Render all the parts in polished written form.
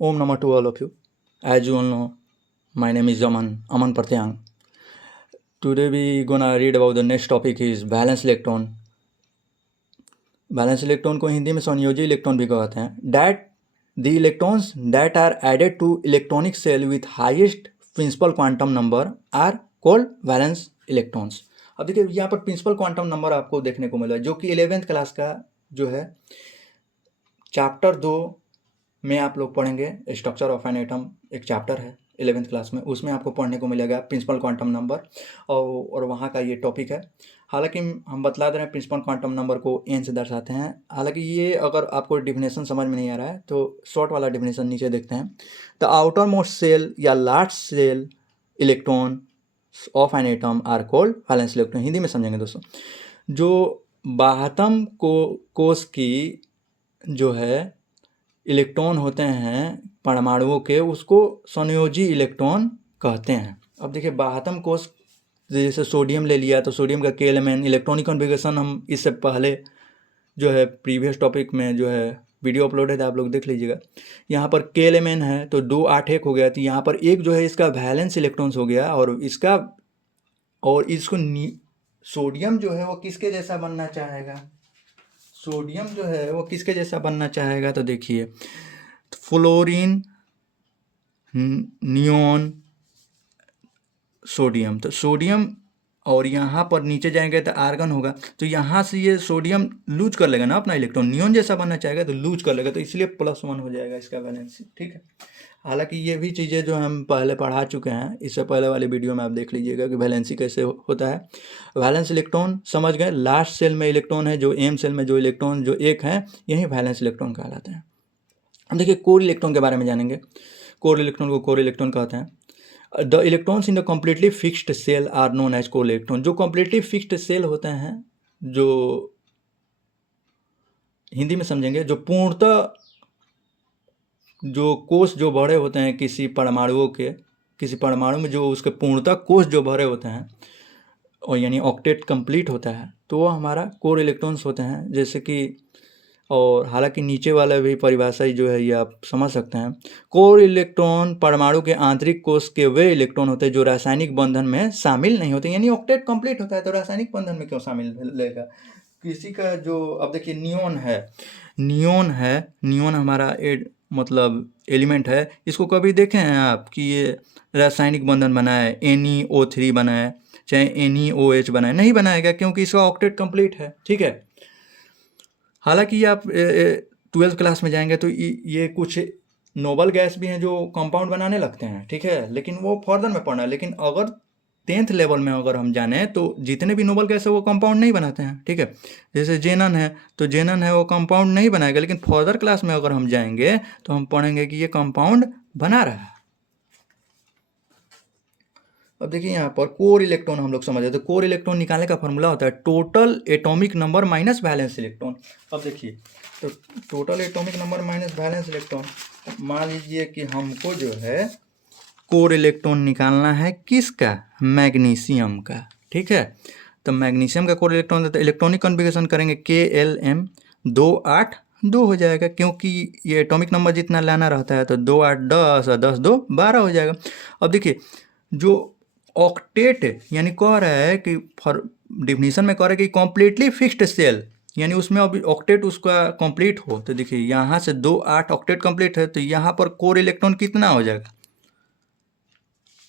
Om Namah to all of you. As you all know, my name is Aman Pratyang. Today we gonna read about the next topic is valence electron. Valence electron को हिंदी में संयोजी electron भी कहते हैं. That the electrons that are added to electronic cell with highest principal quantum number are called valence electrons. अब देखिए यहाँ पर प्रिंसिपल क्वांटम नंबर आपको देखने को मिला जो कि 11th क्लास का जो है चैप्टर 2 में आप लोग पढ़ेंगे. स्ट्रक्चर ऑफ एन एटम एक चैप्टर है 11th क्लास में, उसमें आपको पढ़ने को मिलेगा प्रिंसिपल क्वांटम नंबर और वहाँ का ये टॉपिक है. हालांकि हम बतला दे रहे हैं प्रिंसिपल क्वांटम नंबर को एन से दर्शाते हैं. हालांकि ये अगर आपको डिफिनेशन समझ में नहीं आ रहा है तो शॉर्ट वाला डिफिनेशन नीचे देखते हैं. द आउटर मोस्ट सेल या large shell electron of an atom are called valence electron. Hindi में समझेंगे दोस्तों. जो बाह्यतम कोश की जो है इलेक्ट्रॉन होते हैं परमाणुओं के, उसको संयोजी इलेक्ट्रॉन कहते हैं. अब देखिए बाह्यतम कोश जैसे सोडियम ले लिया तो सोडियम का के एलिमेंट इलेक्ट्रॉनिक कॉन्फ़िगरेशन हम इससे पहले जो है प्रीवियस टॉपिक में जो है वीडियो अपलोड है तो आप लोग देख लीजिएगा. यहाँ पर के एलिमेंट है तो 2 8 1 हो गया. तो यहाँ पर एक जो है इसका वैलेंस इलेक्ट्रॉन्स हो गया और इसको सोडियम जो है वो किसके जैसा बनना चाहेगा. सोडियम जो है वो किसके जैसा बनना चाहेगा तो देखिए फ्लोरीन नियोन सोडियम. तो सोडियम और यहाँ पर नीचे जाएंगे तो आर्गन होगा. तो यहाँ से ये सोडियम लूज कर लेगा ना अपना इलेक्ट्रॉन, नियोन जैसा बनना चाहेगा तो लूज कर लेगा, तो इसलिए +1 हो जाएगा इसका वैलेंसी. ठीक है. हालांकि ये भी चीज़ें जो हम पहले पढ़ा चुके हैं, इससे पहले वाले वीडियो में आप देख लीजिएगा कि वैलेंसी कैसे होता है. वैलेंस इलेक्ट्रॉन समझ गए. लास्ट सेल में इलेक्ट्रॉन है जो एम सेल में जो इलेक्ट्रॉन जो एक है यही वैलेंस इलेक्ट्रॉन कहलाते हैं. अब देखिए कोर इलेक्ट्रॉन के बारे में जानेंगे. कोर इलेक्ट्रॉन को कोर इलेक्ट्रॉन कहते हैं. The electrons in the completely fixed shell are known as core electron. जो कम्प्लीटली फिक्स्ड सेल होते हैं, जो हिंदी में समझेंगे, जो पूर्णतः जो कोष जो भरे होते हैं किसी परमाणु में जो उसके पूर्णतः कोष जो भरे होते हैं और यानी ऑक्टेट कंप्लीट होता है तो वो हमारा कोर इलेक्ट्रॉन्स होते हैं. जैसे कि और हालांकि नीचे वाला भी परिभाषा ही जो है ये आप समझ सकते हैं. कोर इलेक्ट्रॉन परमाणु के आंतरिक कोष के वे इलेक्ट्रॉन होते हैं जो रासायनिक बंधन में शामिल नहीं होते. यानी ऑक्टेट कंप्लीट होता है तो रासायनिक बंधन में क्यों शामिल लेगा किसी का. जो अब देखिए नियोन हमारा मतलब एलिमेंट है. इसको कभी देखे हैं आप कि ये रासायनिक बंधन बनाए NeO3 बनाए चाहे NeOH बनाए? नहीं बनाएगा क्योंकि इसका ऑक्टेट कंप्लीट है. ठीक है. हालांकि आप 12th क्लास में जाएंगे तो ये कुछ नोबल गैस भी हैं जो कंपाउंड बनाने लगते हैं. ठीक है. लेकिन वो फर्दर में पढ़ना है. लेकिन अगर 10th लेवल में अगर हम जाने तो जितने भी नोबल गैस है वो कंपाउंड नहीं बनाते हैं. ठीक है. जैसे जेनन है तो जेनन है वो कंपाउंड नहीं बनाएगा, लेकिन फर्दर क्लास में अगर हम जाएंगे तो हम पढ़ेंगे कि ये कंपाउंड बना रहा है. अब देखिए यहाँ पर कोर इलेक्ट्रॉन हम लोग समझ रहे. तो कोर इलेक्ट्रॉन निकालने का फॉर्मूला होता है total atomic number minus valence electron. अब देखिए तो total atomic number minus valence electron. मान लीजिए कि हमको जो है कोर इलेक्ट्रॉन निकालना है किसका, मैग्नीशियम का. ठीक है. तो मैग्नीशियम का कोर इलेक्ट्रॉन तो इलेक्ट्रॉनिक कॉन्फ़िगरेशन करेंगे KLM 2 8 2 हो जाएगा, क्योंकि ये एटॉमिक नंबर जितना लाना रहता है तो 2 8 10 और 10 2 12 हो जाएगा. अब देखिए जो ऑक्टेट यानी कह रहा है कि डिफिनीशन में कह रहा है कि कम्प्लीटली फिक्स्ड सेल यानी उसमें अभी ऑक्टेट उसका कंप्लीट हो. तो देखिए यहाँ से 2 8 ऑक्टेट कंप्लीट है तो यहाँ पर कोर इलेक्ट्रॉन कितना हो जाएगा,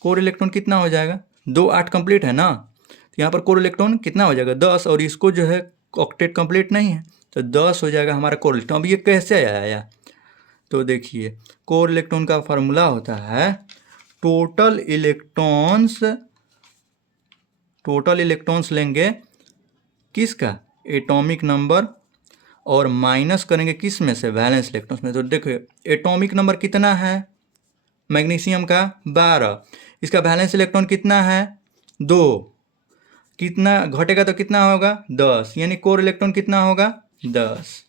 कोर इलेक्ट्रॉन कितना हो जाएगा, 2 8 कंप्लीट है ना. तो यहाँ पर कोर इलेक्ट्रॉन कितना हो जाएगा 10, और इसको जो है ऑक्टेट कंप्लीट नहीं है तो 10 हो जाएगा हमारा कोर इलेक्ट्रॉन. अब ये कैसे आया तो देखिए कोर इलेक्ट्रॉन का फार्मूला होता है टोटल इलेक्ट्रॉन्स लेंगे किसका, एटॉमिक नंबर, और माइनस करेंगे किस में से, वैलेंस इलेक्ट्रॉन्स में. तो देखिए एटॉमिक नंबर कितना है मैग्नीशियम का 12, इसका वैलेंस इलेक्ट्रॉन कितना है 2, कितना घटेगा तो कितना होगा 10, यानी कोर इलेक्ट्रॉन कितना होगा 10.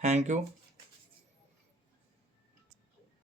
Thank you.